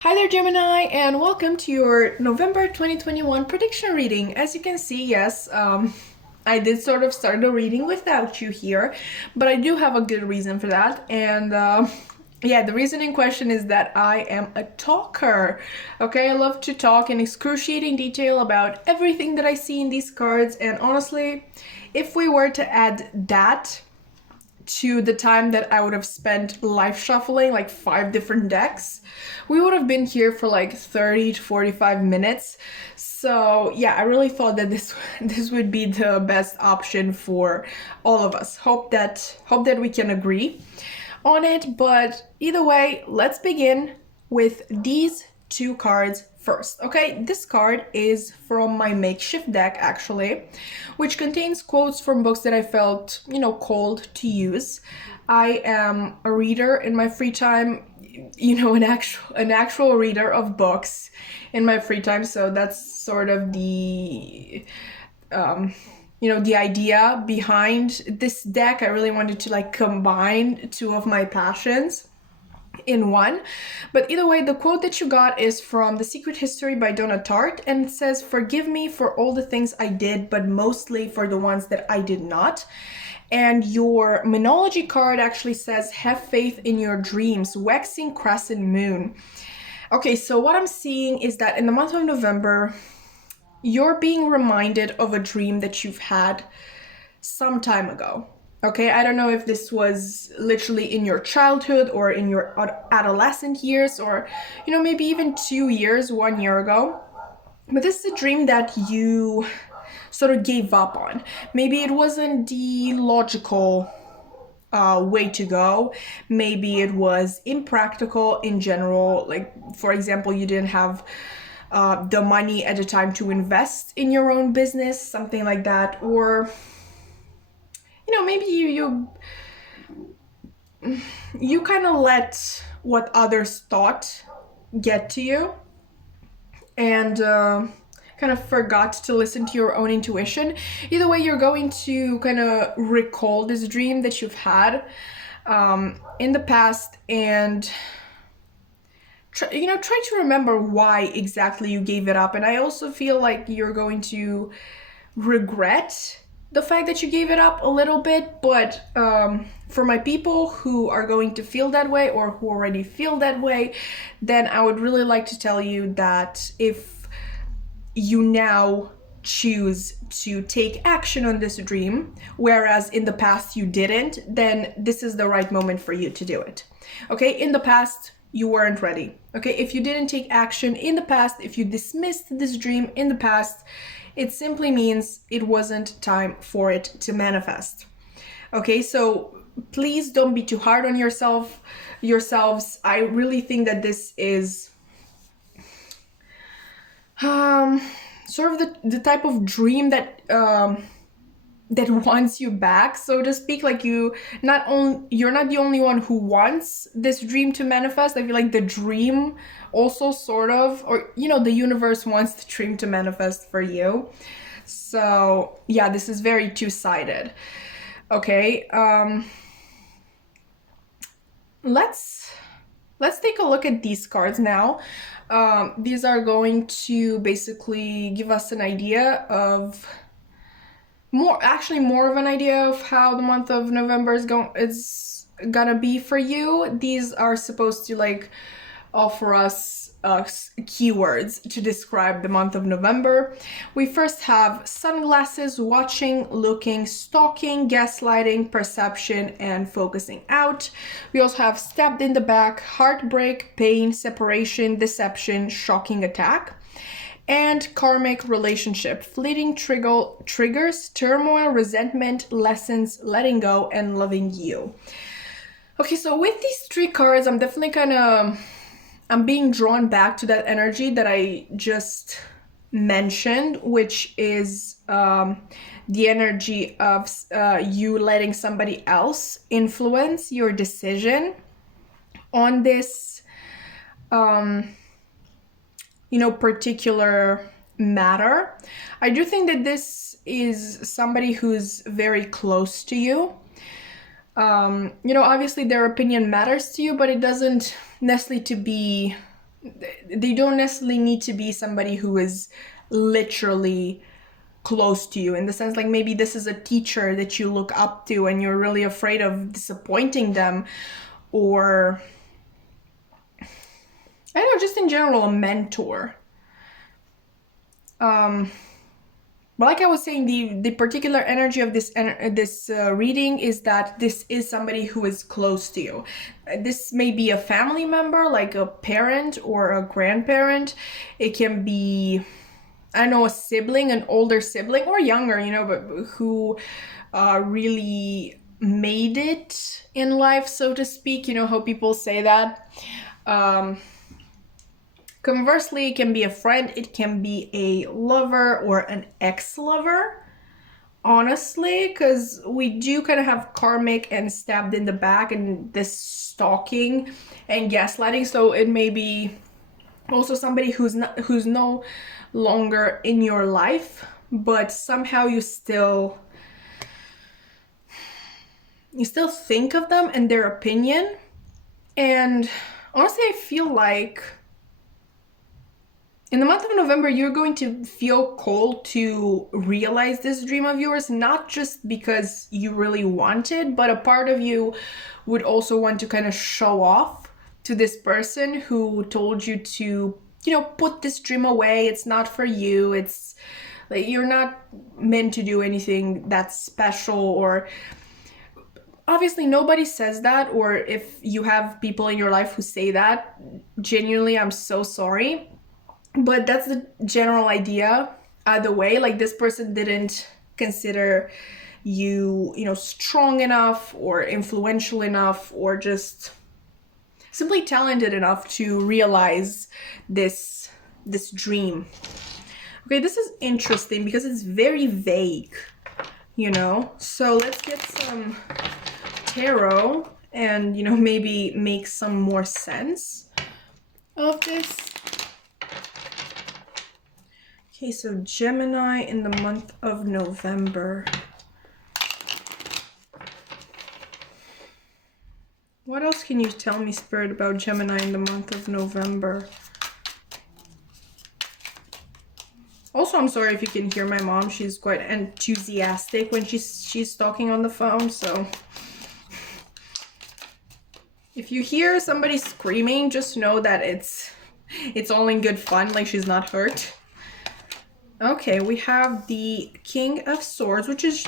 Hi there, Gemini, and welcome to your November 2021 prediction reading. As you can see, yes, I did sort of start the reading without you here, but I do have a good reason for that. And yeah, the reason in question is that I am a talker. Okay, I love to talk in excruciating detail about everything that I see in these cards, and honestly, if we were to add that to the time that I would have spent live shuffling like 5 different decks, we would have been here for like 30 to 45 minutes. So yeah, I really thought that this would be the best option for all of us. Hope that we can agree on it. But either way, let's begin with these two cards first. Okay, this card is from my makeshift deck actually, which contains quotes from books that I felt, called to use. I am a reader in my free time, an actual reader of books in my free time, so that's sort of the the idea behind this deck. I really wanted to like combine two of my passions in one. But either way, the quote that you got is from The Secret History by Donna Tartt, and it says, "Forgive me for all the things I did, but mostly for the ones that I did not." And your Moonology card actually says, "Have faith in your dreams, waxing crescent moon." Okay, so what I'm seeing is that in the month of November, you're being reminded of a dream that you've had some time ago. Okay, I don't know if this was literally in your childhood or in your adolescent years, or maybe even 2 years, 1 year ago. But this is a dream that you sort of gave up on. Maybe it wasn't the logical way to go. Maybe it was impractical in general. Like, for example, you didn't have the money at the time to invest in your own business, something like that. Or maybe you kind of let what others thought get to you, and kind of forgot to listen to your own intuition. Either way, you're going to kind of recall this dream that you've had in the past, and try to remember why exactly you gave it up. And I also feel like you're going to regret the fact that you gave it up a little bit. But for my people who are going to feel that way, or who already feel that way, then I would really like to tell you that if you now choose to take action on this dream, whereas in the past you didn't, then this is the right moment for you to do it. Okay, in the past you weren't ready. Okay, if you didn't take action in the past, if you dismissed this dream in the past, it simply means it wasn't time for it to manifest. Okay, so please don't be too hard on yourselves. I really think that this is sort of the type of dream that that wants you back, so to speak. Like, you're not the only one who wants this dream to manifest. I feel like the dream also sort of, or the universe wants the dream to manifest for you. So yeah, this is very two-sided. Okay, let's take a look at these cards now. These are going to basically give us an idea of more of an idea of how the month of November is gonna be for you. These are supposed to like offer us keywords to describe the month of November. We first have sunglasses, watching, looking, stalking, gaslighting, perception, and focusing out. We also have stabbed in the back, heartbreak, pain, separation, deception, shocking attack, and karmic relationship, fleeting triggers, turmoil, resentment, lessons, letting go, and loving you. Okay, so with these three cards, I'm definitely I'm being drawn back to that energy that I just mentioned, which is the energy of you letting somebody else influence your decision on this particular matter. I do think that this is somebody who's very close to you. Obviously their opinion matters to you, but it doesn't necessarily to be they don't necessarily need to be somebody who is literally close to you, in the sense like maybe this is a teacher that you look up to and you're really afraid of disappointing them, or I don't know, just in general a mentor. But like I was saying, the particular energy of this reading is that this is somebody who is close to you. This may be a family member, like a parent or a grandparent. It can be, I don't know, a sibling, an older sibling or younger, you know, but who really made it in life, so to speak. You know how people say that. Conversely, it can be a friend, it can be a lover or an ex-lover, honestly, because we do kind of have karmic and stabbed in the back and this stalking and gaslighting. So it may be also somebody who's no longer in your life, but somehow you still think of them and their opinion. And honestly, I feel like in the month of November, you're going to feel called to realize this dream of yours, not just because you really want it, but a part of you would also want to kind of show off to this person who told you to, you know, put this dream away. It's not for you. It's like you're not meant to do anything that's special, or obviously nobody says that, or if you have people in your life who say that, genuinely, I'm so sorry. But that's the general idea. Either way, like this person didn't consider you, you know, strong enough or influential enough or just simply talented enough to realize this dream. Okay, this is interesting because it's very vague, you know. So let's get some tarot and, you know, maybe make some more sense of this. Okay, so Gemini in the month of November. What else can you tell me, Spirit, about Gemini in the month of November? Also, I'm sorry if you can hear my mom. She's quite enthusiastic when she's talking on the phone, so if you hear somebody screaming, just know that it's all in good fun, like she's not hurt. Okay, we have the King of Swords, which is,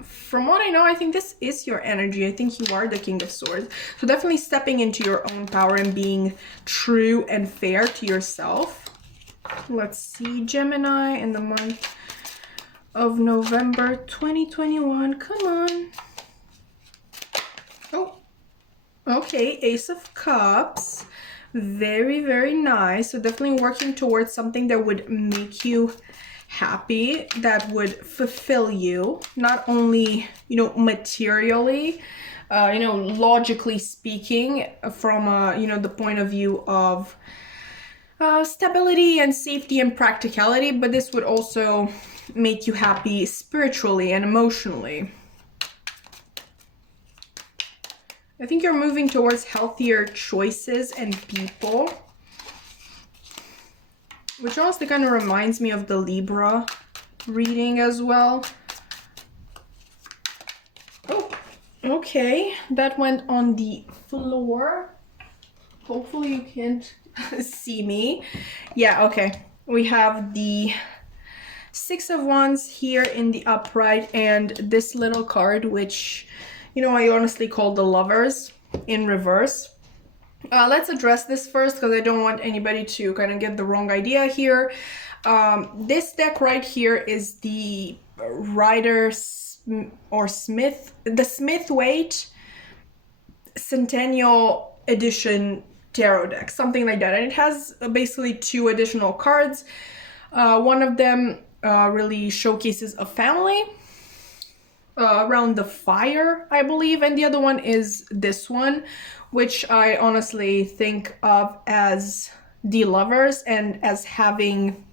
from what I know, I think this is your energy. I think you are the King of Swords. So definitely stepping into your own power and being true and fair to yourself. Let's see, Gemini in the month of November 2021. Come on. Oh, okay, Ace of Cups. Very, very nice. So definitely working towards something that would make you happy, that would fulfill you, not only, you know, materially, you know, logically speaking, from you know, the point of view of stability and safety and practicality, but this would also make you happy spiritually and emotionally. I think you're moving towards healthier choices and people, which honestly kind of reminds me of the Libra reading as well. Oh, okay. That went on the floor. Hopefully you can't see me. Yeah, okay. We have the Six of Wands here in the upright and this little card, which, you know, I honestly call the Lovers in reverse. Let's address this first because I don't want anybody to kind of get the wrong idea here. This deck right here is the Smith-Waite Centennial Edition tarot deck, something like that. And it has basically two additional cards. One of them really showcases a family around the fire, I believe, and the other one is this one, which I honestly think of as the Lovers and as having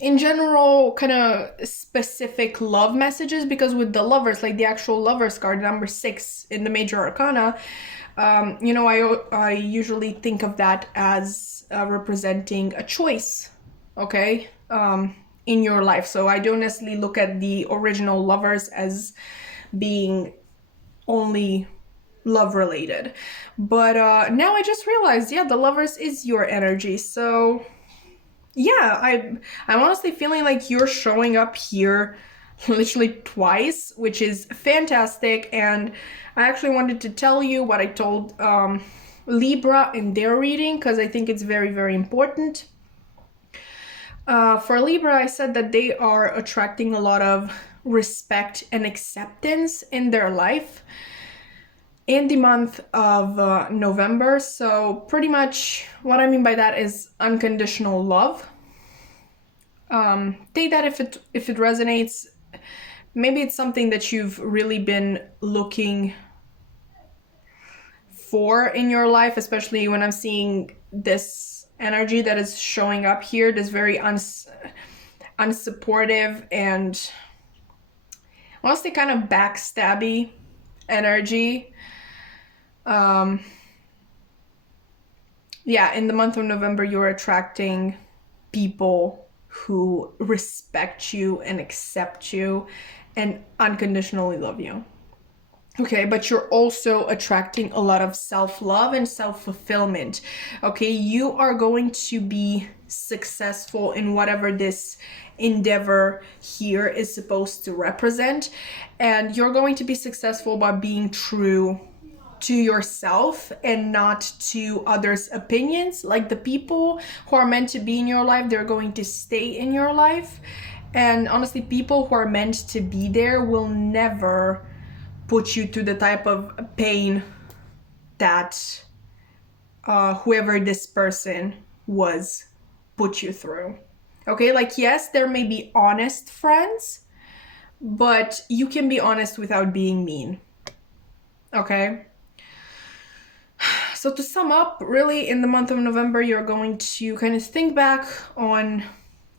in general, kind of specific love messages, because with the lovers, like the actual lovers card, number 6 in the major arcana, you know, I usually think of that as representing a choice, okay, in your life. So I don't necessarily look at the original lovers as being only love related. But now I just realized, yeah, the lovers is your energy. So yeah, I'm honestly feeling like you're showing up here literally twice, which is fantastic. And I actually wanted to tell you what I told Libra in their reading, because I think it's very, very important. For Libra, I said that they are attracting a lot of respect and acceptance in their life in the month of November. So pretty much what I mean by that is unconditional love. Take that if it resonates. Maybe it's something that you've really been looking for in your life, especially when I'm seeing this energy that is showing up here, this very unsupportive and honestly kind of backstabby energy. Yeah, in the month of November, you're attracting people who respect you and accept you and unconditionally love you. Okay, but you're also attracting a lot of self-love and self-fulfillment. Okay, you are going to be successful in whatever this endeavor here is supposed to represent, and you're going to be successful by being true to yourself and not to others' opinions. Like the people who are meant to be in your life, they're going to stay in your life. And honestly, people who are meant to be there will never put you through the type of pain that whoever this person was put you through. Okay, like yes, there may be honest friends, but you can be honest without being mean. Okay? So to sum up, really in the month of November, you're going to kind of think back on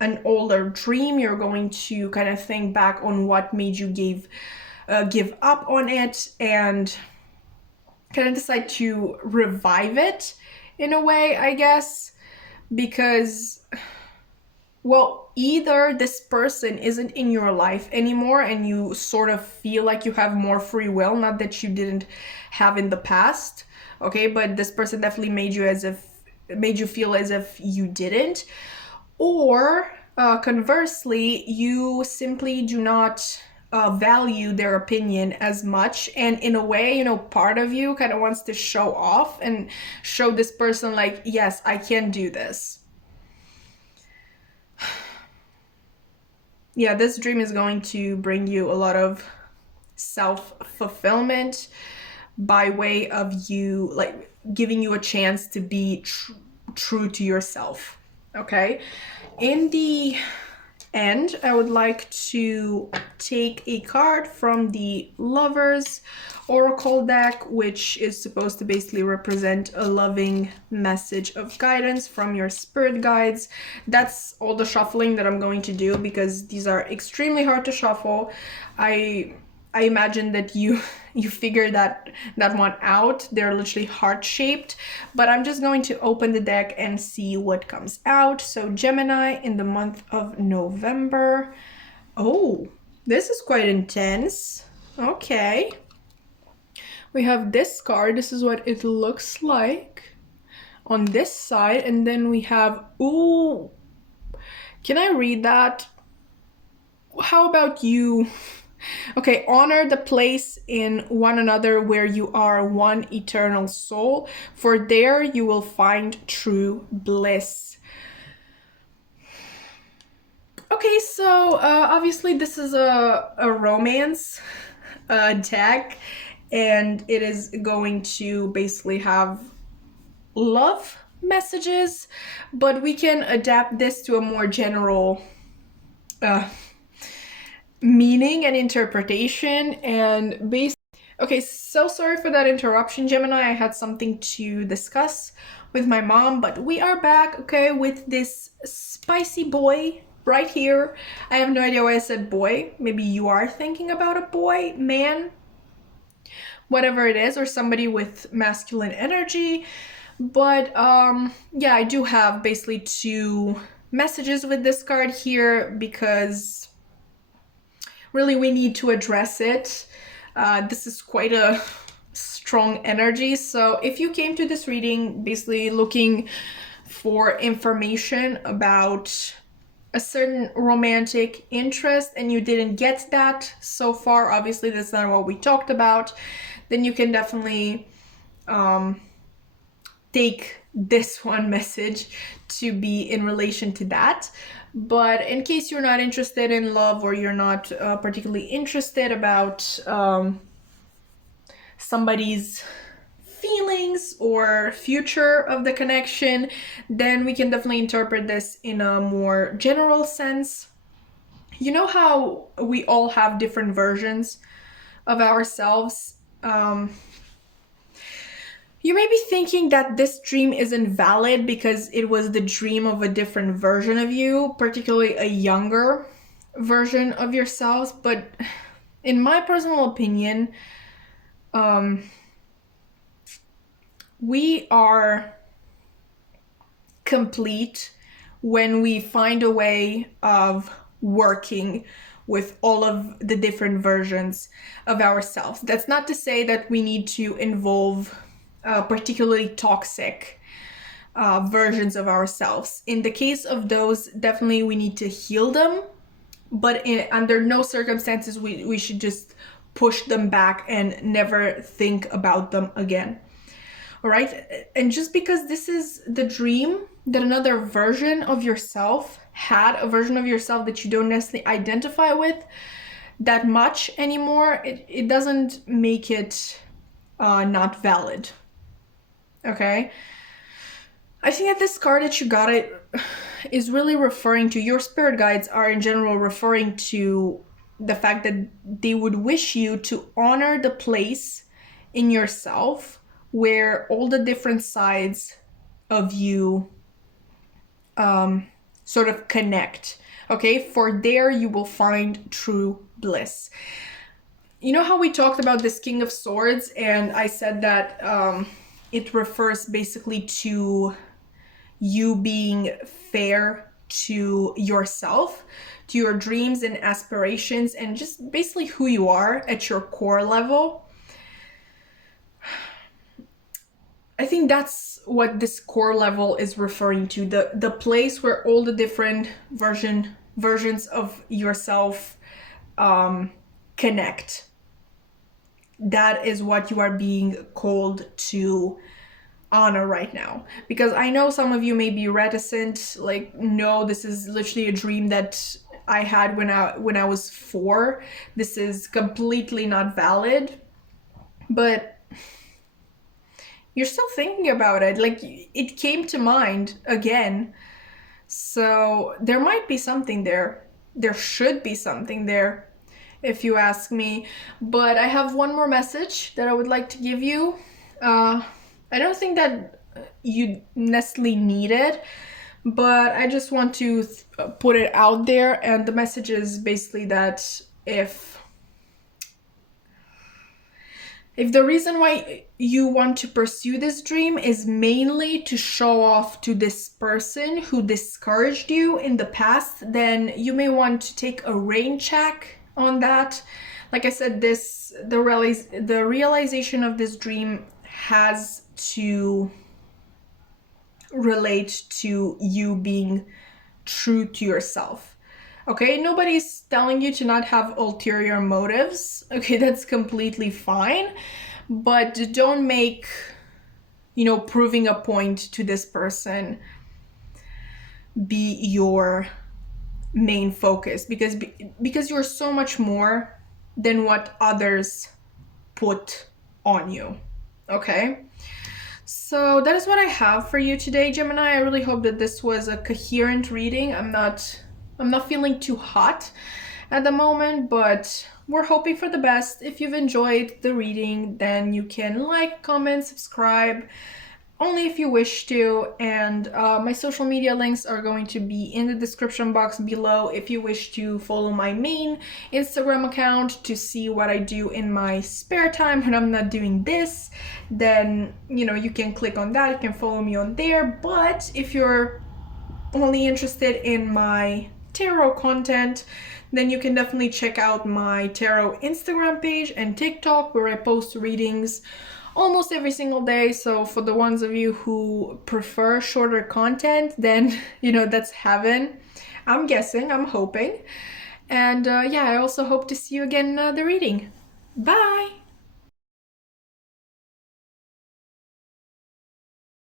an older dream. You're going to kind of think back on what made you give up on it, and kind of decide to revive it in a way, I guess, because, well, either this person isn't in your life anymore and you sort of feel like you have more free will, not that you didn't have in the past, okay, but this person definitely made you feel as if you didn't, or conversely, you simply do not value their opinion as much, and in a way, you know, part of you kind of wants to show off and show this person like, yes, I can do this. Yeah, this dream is going to bring you a lot of self-fulfillment by way of you, like, giving you a chance to be true to yourself. Okay, in the end, I would like to take a card from the Lovers Oracle deck, which is supposed to basically represent a loving message of guidance from your spirit guides. That's all the shuffling that I'm going to do because these are extremely hard to shuffle. I imagine that you figure that one out. They're literally heart-shaped, but I'm just going to open the deck and see what comes out. So Gemini in the month of November. Oh, this is quite intense. Okay. We have this card. This is what it looks like on this side. And then we have, ooh, can I read that? How about you? Okay, honor the place in one another where you are one eternal soul, for there you will find true bliss. Okay, so obviously this is a romance deck, and it is going to basically have love messages, but we can adapt this to a more general meaning and interpretation and based. Okay, so sorry for that interruption, Gemini. I had something to discuss with my mom, but we are back, okay, with this spicy boy right here. I have no idea why I said boy. Maybe you are thinking about a boy, man, whatever it is, or somebody with masculine energy. But yeah, I do have basically two messages with this card here because really we need to address it. This is quite a strong energy. So if you came to this reading basically looking for information about a certain romantic interest and you didn't get that so far, obviously that's not what we talked about, then you can definitely take this one message to be in relation to that. But in case you're not interested in love, or you're not particularly interested about somebody's feelings or future of the connection, then we can definitely interpret this in a more general sense. You know how we all have different versions of ourselves? You may be thinking that this dream isn't valid because it was the dream of a different version of you, particularly a younger version of yourselves. But in my personal opinion, we are complete when we find a way of working with all of the different versions of ourselves. That's not to say that we need to involve particularly toxic versions of ourselves. In the case of those, definitely we need to heal them, but under no circumstances we should just push them back and never think about them again. All right? And just because this is the dream that another version of yourself had, a version of yourself that you don't necessarily identify with that much anymore, it doesn't make it not valid. Okay? I think that this card that you got is really referring to, your spirit guides are in general referring to the fact that they would wish you to honor the place in yourself where all the different sides of you sort of connect. Okay? For there you will find true bliss. You know how we talked about this King of Swords, and I said that it refers basically to you being fair to yourself, to your dreams and aspirations, and just basically who you are at your core level. I think that's what this core level is referring to, the place where all the different versions of yourself connect. That is what you are being called to honor right now. Because I know some of you may be reticent, like, no, this is literally a dream that I had when I was 4. This is completely not valid. But you're still thinking about it. Like, it came to mind again. So there might be something there. There should be something there, if you ask me. But I have one more message that I would like to give you. I don't think that you necessarily need it, but I just want to put it out there. And the message is basically that if the reason why you want to pursue this dream is mainly to show off to this person who discouraged you in the past, then you may want to take a rain check on that. Like I said, the realization of this dream has to relate to you being true to yourself. Okay, nobody's telling you to not have ulterior motives. Okay, that's completely fine. But don't make, proving a point to this person be your main focus, because you're so much more than what others put on you. Okay? So that is what I have for you today, Gemini. I really hope that this was a coherent reading. I'm not feeling too hot at the moment, but we're hoping for the best. If you've enjoyed the reading, then you can like, comment, subscribe, only if you wish to, and my social media links are going to be in the description box below if you wish to follow my main Instagram account to see what I do in my spare time when I'm not doing this. Then, you know, you can click on that, you can follow me on there. But if you're only interested in my tarot content, then you can definitely check out my tarot Instagram page and TikTok, where I post readings almost every single day. So for the ones of you who prefer shorter content, then, you know, that's heaven. I'm guessing, I'm hoping. And yeah, I also hope to see you again in the reading. Bye!